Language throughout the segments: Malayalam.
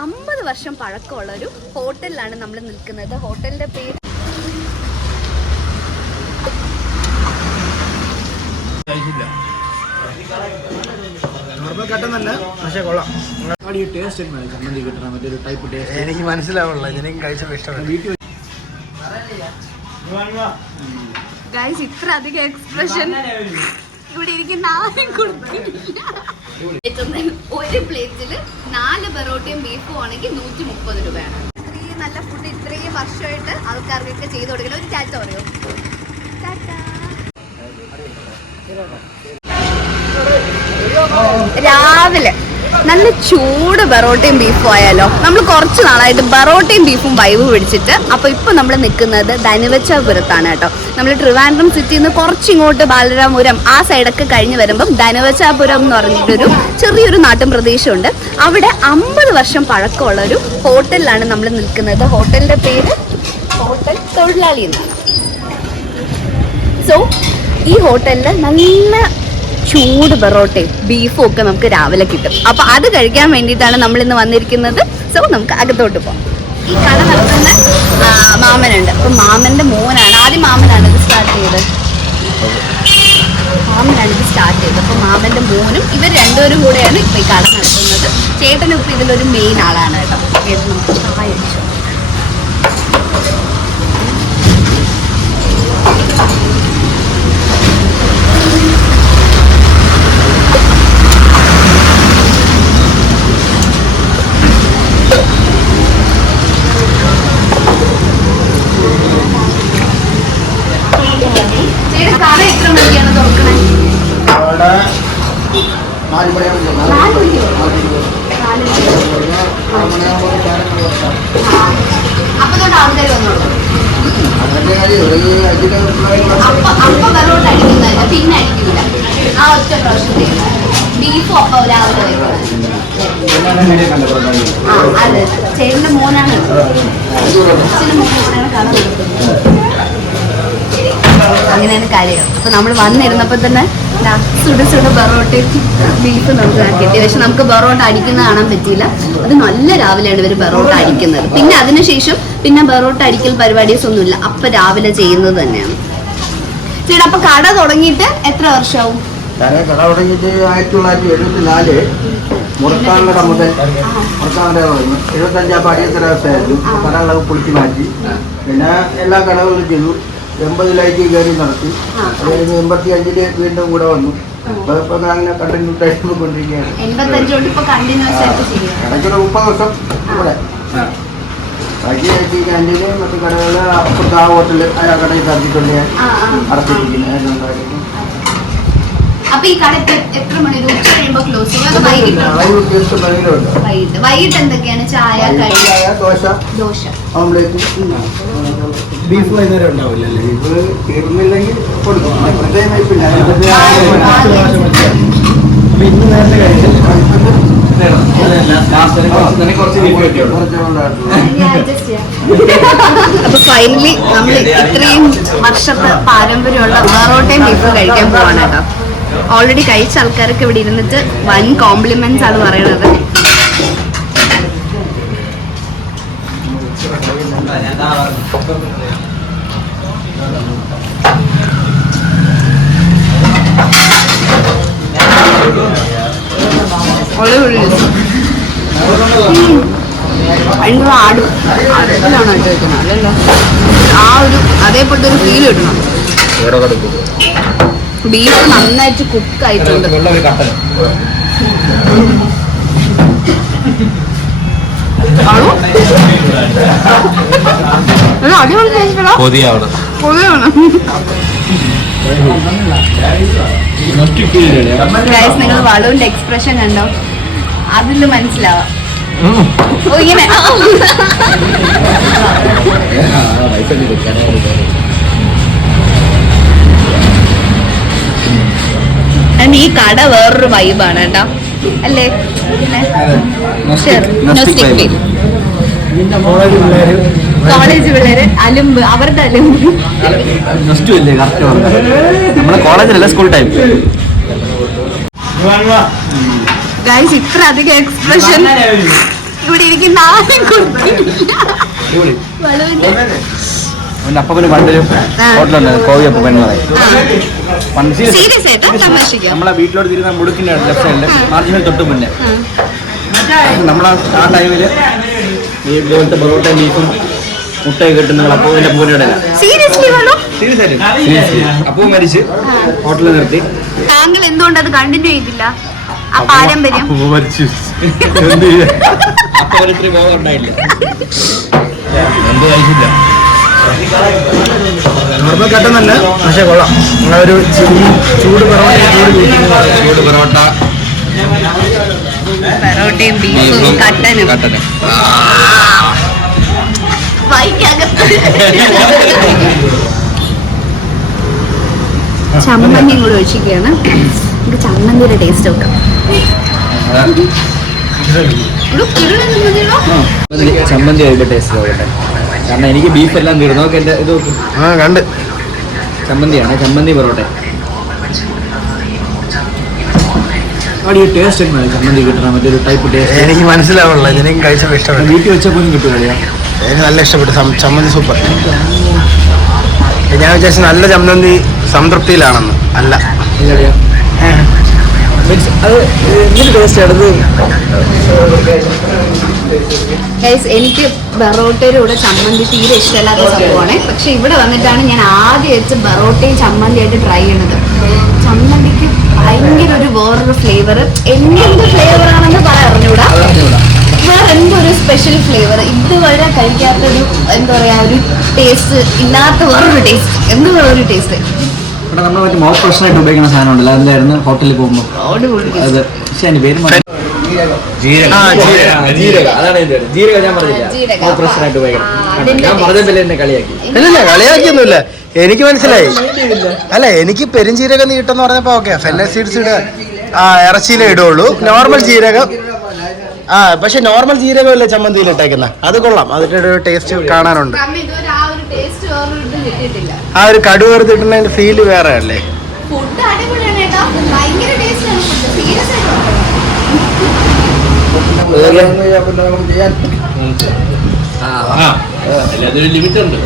50 വർഷം പഴക്കമുള്ള ഒരു ഹോട്ടലിലാണ് നമ്മൾ നിൽക്കുന്നത്. ഹോട്ടലിന്റെ പേര് എനിക്ക് മനസ്സിലാവുള്ള എനിക്ക് കഴിച്ചപ്പോൾ ഇഷ്ടപ്പെട്ടു. ഗൈസ് ഇത്ര അധികം എക്സ്പ്രഷൻ ഇവിടെ ഇരിക്കുന്ന ആരും കൊടുക്കുന്നില്ല. ഒരു പ്ലേറ്റില് 4 ബെറോട്ടയും ബീഫും ആണെങ്കിൽ 130 രൂപയാണ്. ഇത്രയും നല്ല ഫുഡ് ഇത്രയും വർഷമായിട്ട് ആൾക്കാർക്കൊക്കെ ചെയ്ത് കൊടുക്കണം. ഒരു ടാറ്റ പറയോ? രാവിലെ നല്ല ചൂട് ബെറോട്ടയും ബീഫും ആയാലോ. നമ്മൾ കുറച്ച് നാളായിട്ട് ബെറോട്ടയും ബീഫും വൈബ് പിടിച്ചിട്ട്. അപ്പോൾ ഇപ്പോൾ നമ്മൾ നിൽക്കുന്നത് ധനുവച്ചാപുരത്താണ് കേട്ടോ. നമ്മൾ ട്രിവാൻഡ്രം സിറ്റിയിൽ നിന്ന് കുറച്ചിങ്ങോട്ട് ബാലരാമപുരം ആ സൈഡൊക്കെ കഴിഞ്ഞ് വരുമ്പം ധനുവച്ചാപുരം എന്ന് പറഞ്ഞിട്ടൊരു ചെറിയൊരു നാട്ടിൻ പ്രദേശമുണ്ട്. അവിടെ 50 വർഷം പഴക്കമുള്ള ഒരു ഹോട്ടലിലാണ് നമ്മൾ നിൽക്കുന്നത്. ഹോട്ടലിൻ്റെ പേര് ഹോട്ടൽ തൊഴിലാളി എന്നാണ്. സോ ഈ ഹോട്ടലിൽ നല്ല ചൂട് ബെറോട്ടയും ബീഫും ഒക്കെ നമുക്ക് രാവിലെ കിട്ടും. അപ്പോൾ അത് കഴിക്കാൻ വേണ്ടിയിട്ടാണ് നമ്മൾ ഇന്ന് വന്നിരിക്കുന്നത്. സോ നമുക്ക് അകത്തോട്ട് പോകാം. ഈ കട നടത്തുന്ന മാമനുണ്ട്. അപ്പം മാമൻ്റെ മോനാണ്, ആദ്യം മാമനാണ് ഇത് സ്റ്റാർട്ട് ചെയ്തത്. അപ്പോൾ മാമൻ്റെ മോനും ഇവർ രണ്ടുപേരും കൂടെയാണ് ഇപ്പോൾ ഈ കട നടത്തുന്നത്. ചേട്ടനും ഇപ്പോൾ ഇതിലൊരു മെയിൻ ആളാണ് കേട്ടോ. ചേട്ടൻ നമുക്ക് സഹായം അടിച്ചു. പിന്നെ അടിക്കില്ല ആ ഒറ്റ പ്രാവശ്യം ബീഫും അപ്പം രാവിലെ അതെ ചേട്ടൻ്റെ മോനാണ് അച്ഛൻ്റെ മോനാണ് കട അങ്ങനെയാണ് കാര്യം. അപ്പൊ നമ്മൾ വന്നിരുന്നപ്പോ തന്നെ സുട ബെറോട്ടയും ബീഫ് നമുക്ക് കിട്ടി. പക്ഷെ നമുക്ക് ബെറോട്ട അടിക്കുന്നത് കാണാൻ പറ്റിയില്ല. അത് നല്ല രാവിലെയാണ് ഇവർ ബെറോട്ട അടിക്കുന്നത്. പിന്നെ അതിനുശേഷം പിന്നെ ബെറോട്ട അടിക്കൽ പരിപാടീസ് ഒന്നുമില്ല. അപ്പൊ രാവിലെ ചെയ്യുന്നത് തന്നെയാണ്. ചേട്ടാ അപ്പൊ കട തുടങ്ങിയിട്ട് എത്ര വർഷമാവും? കട തുടങ്ങിയിട്ട് 1974 മുറക്കാനുള്ള മുതൽ മുറക്കാവിൻ്റെ 75 അടിയന്തര അവസ്ഥയായിരുന്നു. കടകളൊക്കെ പൊളിച്ചു മാറ്റി. പിന്നെ എല്ലാ കടകളും ചെയ്തു. 80 കയറി നടത്തി. അത് കഴിഞ്ഞ് 85 വീണ്ടും കൂടെ വന്നു. ഇപ്പൊ അങ്ങനെ കണ്ടിന്യൂസ് ആയിട്ട് കൊണ്ടിരിക്കുകയാണ്. ഇടയ്ക്കുള്ള 30 വർഷം ഇവിടെ ബാക്കി ക്യാൻറ്റീന് മറ്റു കടകൾ അപ്പുറത്ത് ആ ഹോട്ടല് ആ കടയിൽ തന്നിട്ടുണ്ട് ഞാൻ അടച്ചിരിക്കുന്നത്. വൈകിട്ട് എന്തൊക്കെയാണ്? ചായ, ദോശ, ഓംലേറ്റ്, ബീഫ് വൈകുന്നേരം ഉണ്ടാവില്ല. ബീഫ് തീർന്നില്ലെങ്കിൽ കൊടുക്കും. ഇന്ന് നേരത്തെ കഴിച്ചില്ല. അപ്പൊ ഫൈനലി നമ്മൾ ഇത്രയും വർഷത്തെ പാരമ്പര്യമുള്ള ബെറോട്ടയും ബീഫ് കഴിക്കാൻ പോവാണ് കേട്ടോ. ഓൾറെഡി കഴിച്ച ആൾക്കാരൊക്കെ ഇവിടെ ഇരുന്നിട്ട് വൻ കോംപ്ലിമെന്റ്സ് ആണ് പറയണത്. ആടിലാണ് കേട്ടോ വെക്കുന്നത്. അല്ലല്ലോ ആ ഒരു അതേപോലത്തെ ഒരു ഫീൽ കിട്ടണം. ബീഫ് നന്നായിട്ട് കുക്ക് ആയിട്ടുണ്ട്. നിങ്ങൾ വളവിന്റെ എക്സ്പ്രഷൻ കണ്ടോ? അതിൽ മനസ്സിലാവാം. ഇങ്ങനെ ഈ കട വേറൊരു വൈബാണ് കേട്ടോ. അല്ലേ? കോളേജ് പിള്ളേര് അലുമ്പ്, അവരുടെ അലുമ്പ്. നമ്മുടെ കോളേജിലല്ല, സ്കൂൾ ടൈം. ഗൈസ് ഇത്ര അധികം എക്സ്പ്രഷൻ ഇവിടെ ഇരിക്കുന്ന ആരും കൊടുത്തിട്ടില്ല. വളുവിന്റെ അപ്പന് പണ്ടൊരു ഹോട്ടലുണ്ട് കോവി അപ്പൻ എന്ന് പറയും. സീരിയസ് ആയിട്ട് തമാശിക്കാം. നമ്മളെ വീട്ടിലോട്ട് തിരുന്ന മുടുക്കിന്റെ ലെഫ്റ്റ് സൈഡില് മാർജിനിൽ തൊട്ട് മുന്നേ നമ്മളെ ആ ടൈമില് ഇതുപോലത്തെ പൊറോട്ടയും ബീഫും മുട്ടയൊക്കെ കിട്ടുന്ന അപ്പൂവിന്റെ പൂരയുടെ സീരിയസ്ലി വേണോ? അപ്പൂ മരിച്ച് ഹോട്ടലിൽ നിർത്തി. താങ്കൾ എന്തുകൊണ്ട് അത് കണ്ടിന്യൂ ചെയ്തില്ല ആ പാരമ്പര്യം? അപ്പൊ ഒരിത്തിരി ബോധം ഉണ്ടായില്ല. എന്ത് കഴിച്ചില്ല. നോർമൽ കട്ടെന്നല്ല, പക്ഷെ കൊള്ളാം. ഒരു ചൂട് പൊറോട്ട പൊറോട്ടയും ബീഫും കട്ടനും ചമ്മന്തി കൂടെ ഒഴിച്ചിരിക്കുകയാണ്. നമുക്ക് ചമ്മന്തിയുടെ ടേസ്റ്റ് നോക്കാം. ചമ്മന്തി ആയിട്ട് ടേസ്റ്റ് നോക്കട്ടെ. കാരണം എനിക്ക് ബീഫ് എല്ലാം തീർന്നു. നോക്ക് എന്റെ ഇത് കണ്ട് ചമ്മന്തിയാണ്, ചമ്മന്തി പൊറോട്ട. അവിടെ ഈ ടേസ്റ്റ് എങ്ങനെയാണ് ചമ്മന്തി കിട്ടണം? മറ്റൊരു ടൈപ്പ് ടേസ്റ്റ് എനിക്ക് മനസ്സിലാവുള്ള എനിക്ക് കഴിച്ചപ്പോൾ ഇഷ്ടപ്പെട്ടു. വീട്ടിൽ വെച്ചപ്പോഴും കിട്ടുമല്ലോ. എനിക്ക് നല്ല ഇഷ്ടപ്പെട്ടു. ചമ്മന്തി സൂപ്പർ. ഞാൻ വിചാരിച്ചു നല്ല ചമ്മന്തി സംതൃപ്തിയിലാണെന്ന്. അല്ല, അത് എന്തൊരു ടേസ്റ്റ് ആണത്. എനിക്ക് ബറോട്ടയുടെ കൂടെ ചമ്മന്തി തീരെ ഇഷ്ടമല്ലാത്ത സംഭവമാണ്. പക്ഷെ ഇവിടെ വന്നിട്ടാണ് ഞാൻ ആദ്യം വെച്ച് ബറോട്ടയും ചമ്മന്തിയായിട്ട് ട്രൈ ചെയ്യണത്. ചമ്മന്തിക്ക് ഭയങ്കര ഒരു വേറൊരു ഫ്ലേവർ. എന്തെന്ത് ഫ്ലേവർ ആണെന്ന് പറഞ്ഞുകൂടാ. വേറെ എന്തോ ഒരു സ്പെഷ്യൽ ഫ്ലേവർ. ഇതുവരെ കഴിക്കാത്തൊരു എന്താ പറയാ, ഒരു ടേസ്റ്റ് ഇല്ലാത്ത വേറൊരു ടേസ്റ്റ്. എന്തോ വേറൊരു ടേസ്റ്റ്. ഇവിടെ നമ്മൾ മറ്റേ മൗത്ത് ഫ്രഷനായിട്ട് ഉപയോഗിക്കുന്ന സാധനം ഉണ്ടല്ലോ, എന്തായിരുന്നു ഹോട്ടലിൽ പോകുമ്പോൾ അത്. പക്ഷെ അതിന്റെ പേര് ജീരക. അതാണ് ജീരക. ഞാൻ പറഞ്ഞില്ല മൗത്ത് ഫ്രഷനായിട്ട് ഉപയോഗിക്കണം. ഞാൻ പറഞ്ഞതിൽ എന്നെ കളിയാക്കി. ഇല്ല, കളിയാക്കിയൊന്നുമില്ല. എനിക്ക് മനസ്സിലായി. അല്ല, എനിക്ക് പെരുംജീരകം നീ കിട്ടുമെന്ന് പറഞ്ഞപ്പോ ഓക്കെ. ഫെന്നൽ സീഡ്സ് ഇറച്ചിയിലേ ഇടുള്ളൂ. നോർമൽ ജീരകം. പക്ഷെ നോർമൽ ജീരകമല്ലേ ചമ്മന്തിയിൽ ഇട്ടേക്കുന്ന. അത് കൊള്ളാം. അതിന്റെ ഒരു ടേസ്റ്റ് കാണാനുണ്ട്. ആ ഒരു കടു വറുത്തിട്ടുള്ള ഫീല് വേറെ അല്ലേ. ലിമിറ്റ് ഉണ്ട്.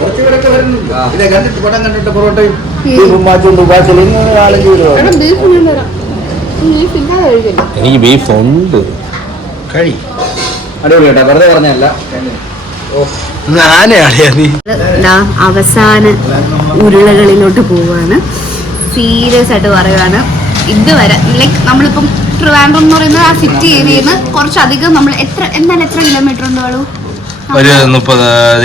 കുറച്ചുകൂടെ വരുന്നുണ്ട്. ഇത് കണ്ടിട്ട് പടം കണ്ടിട്ട് പൊറോട്ടയും ബീഫും മാറ്റുണ്ട്. എനിക്ക് ബീഫ് ഉണ്ട്. കഴി അടിപൊളിയാട്ടോ, വെറുതെ പറഞ്ഞല്ല. അവസാന ഉരുളകളിലോട്ട് പോവാണ്. സീരിയസ് ആയിട്ട് പറയുവാണ്. ഇതുവരെ ലൈക്ക് നമ്മളിപ്പം ട്രിവാൻഡ്രം എന്ന് പറയുന്നത് ആ സിറ്റി ഏരിയയിൽ നിന്ന് കുറച്ചധികം നമ്മൾ എത്ര കിലോമീറ്റർ ഉണ്ടാവുള്ളൂ? ഒരു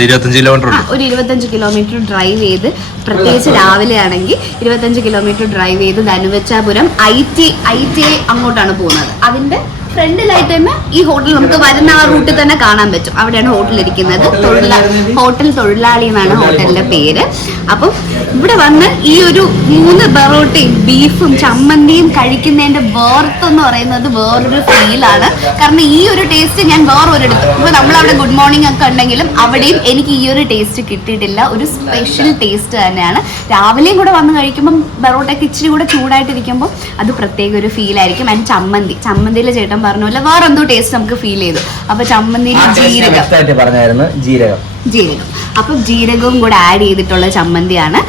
25 കിലോമീറ്റർ. ഒരു 25 കിലോമീറ്റർ ഡ്രൈവ് ചെയ്ത്, പ്രത്യേകിച്ച് രാവിലെ ആണെങ്കിൽ 25 കിലോമീറ്റർ ഡ്രൈവ് ചെയ്ത് ധനുവച്ചാപുരം ITA അങ്ങോട്ടാണ് പോകുന്നത്. അതിന്റെ ഫ്രണ്ടിലായിട്ട് തന്നെ ഈ ഹോട്ടൽ നമുക്ക് വരുന്ന ആ റൂട്ടിൽ തന്നെ കാണാൻ പറ്റും. അവിടെയാണ് ഹോട്ടൽ ഇരിക്കുന്നത്. ഹോട്ടൽ തൊഴിലാളി എന്നാണ് ഹോട്ടലിന്റെ പേര്. അപ്പം ഇവിടെ വന്ന് ഈ ഒരു 3 ബറോട്ടയും ബീഫും ചമ്മന്തിയും കഴിക്കുന്നതിന്റെ വേർത്തെന്ന് പറയുന്നത് വേറൊരു ഫീലാണ്. കാരണം ഈ ഒരു ടേസ്റ്റ് ഞാൻ വേറൊരിടത്ത് ഇപ്പൊ നമ്മളവിടെ ഗുഡ് മോർണിംഗ് ഒക്കെ ഉണ്ടെങ്കിലും അവിടെയും എനിക്ക് ഈ ഒരു ടേസ്റ്റ് കിട്ടിയിട്ടില്ല. ഒരു സ്പെഷ്യൽ ടേസ്റ്റ് തന്നെയാണ്. രാവിലെയും കൂടെ വന്ന് കഴിക്കുമ്പോൾ ബറോട്ടയ്ക്ക് ഇച്ചിരി കൂടെ ചൂടായിട്ടിരിക്കുമ്പോൾ അത് പ്രത്യേക ഒരു ഫീൽ ആയിരിക്കും. അതിന് ചമ്മന്തിയിലെ ചേട്ടൻ പറഞ്ഞ പോലെ വേറെ എന്തോ ടേസ്റ്റ് നമുക്ക് ഫീൽ ചെയ്തു. അപ്പൊ ചമ്മന്തിയിൽ ജീരകം. അപ്പം ജീരകവും കൂടെ ആഡ് ചെയ്തിട്ടുള്ള ചമ്മന്തിയാണ്.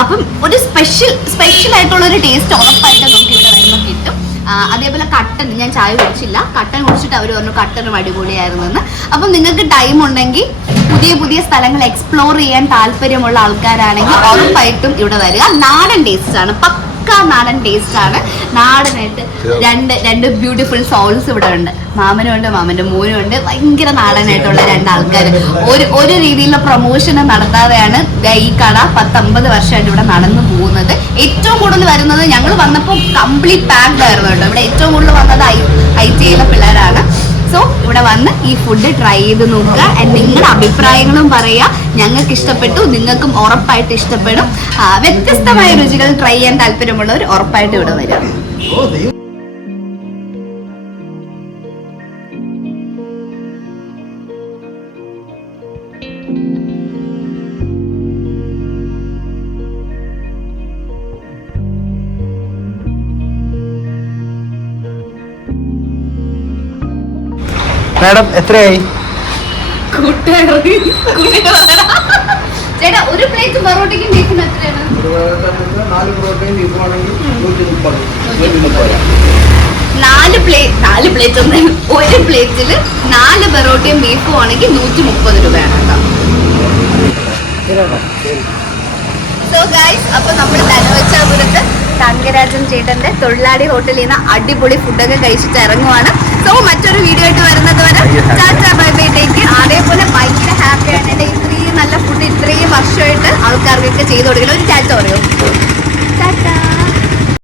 അപ്പം ഒരു സ്പെഷ്യൽ ആയിട്ടുള്ള ഒരു ടേസ്റ്റ് ഉറപ്പായിട്ട് നമുക്ക് ഇവിടെ വരുമ്പോൾ കിട്ടും. അതേപോലെ കട്ടൻ, ഞാൻ ചായ കുടിച്ചില്ല, കട്ടൻ കുടിച്ചിട്ട് അവർ പറഞ്ഞു കട്ടനും അടിപൊളിയായിരുന്നു എന്ന്. അപ്പം നിങ്ങൾക്ക് ടൈം ഉണ്ടെങ്കിൽ പുതിയ സ്ഥലങ്ങൾ എക്സ്പ്ലോർ ചെയ്യാൻ താല്പര്യമുള്ള ആൾക്കാരാണെങ്കിൽ ഉറപ്പായിട്ടും ഇവിടെ വരിക. നാടൻ ടേസ്റ്റ് ആണ്, നാടൻ ടേസ്റ്റ് ആണ്. നാടനായിട്ട് രണ്ട് ബ്യൂട്ടിഫുൾ സോൾസ് ഇവിടെ ഉണ്ട്. മാമനും ഉണ്ട്, മാമന്റെ മോനും ഉണ്ട്. ഭയങ്കര നാടനായിട്ടുള്ള 2 ആൾക്കാർ. ഒരു രീതിയിലുള്ള പ്രൊമോഷനും നടത്താതെയാണ് ഈ കട 10-50 വർഷമായിട്ട് ഇവിടെ നടന്നു പോകുന്നത്. ഏറ്റവും കൂടുതൽ വരുന്നത് ഞങ്ങൾ വന്നപ്പോൾ കംപ്ലീറ്റ് പാക്ഡ് ആയിരുന്നു കേട്ടോ. ഇവിടെ ഏറ്റവും കൂടുതൽ വന്നത് ITA പിള്ളേരാണ്. സോ ഇവിടെ വന്ന് ഈ ഫുഡ് ട്രൈ ചെയ്ത് നോക്കുക. നിങ്ങളുടെ അഭിപ്രായങ്ങളും പറയുക. ഞങ്ങൾക്ക് ഇഷ്ടപ്പെട്ടു, നിങ്ങൾക്കും ഉറപ്പായിട്ട് ഇഷ്ടപ്പെടും. വ്യത്യസ്തമായ രുചികൾ ട്രൈ ചെയ്യാൻ താല്പര്യമുള്ളവർ ഉറപ്പായിട്ട് ഇവിടെ വരിക. മാഡം എത്രയായി? ചേട്ടാ ഒരു പ്ലേറ്റ് പൊറോട്ടയ്ക്കും ബീഫിനും എത്രയാണ്? 4 പൊറോട്ടയും ബീഫും ആണെങ്കിൽ 130. 4 പ്ലേറ്റ് ഒന്ന് ഒരു പ്ലേറ്റിൽ 4 പൊറോട്ടയും ബീഫും ആണെങ്കിൽ 130 രൂപയാണ് കേട്ടോ. സോ ഗൈസ്, അപ്പൊ നമ്മൾ ധനുവച്ചാപുരത്ത് തങ്കരാജൻ ചേട്ടന്റെ തൊഴിലാളി ഹോട്ടലിൽ നിന്ന് അടിപൊളി ഫുഡൊക്കെ കഴിച്ചിട്ട് ഇറങ്ങുവാണ്. സോ മറ്റൊരു വീഡിയോ ആയിട്ട് വരുന്നത് വരെ tata bye bye take care. അതേപോലെ ഭയങ്കര ഹാപ്പിയാണ് എന്റെ ഇത്രയും നല്ല ഫുഡ് ഇത്രയും വർഷമായിട്ട് ആൾക്കാർക്കൊക്കെ ചെയ്തു കൊടുക്കുന്നത്.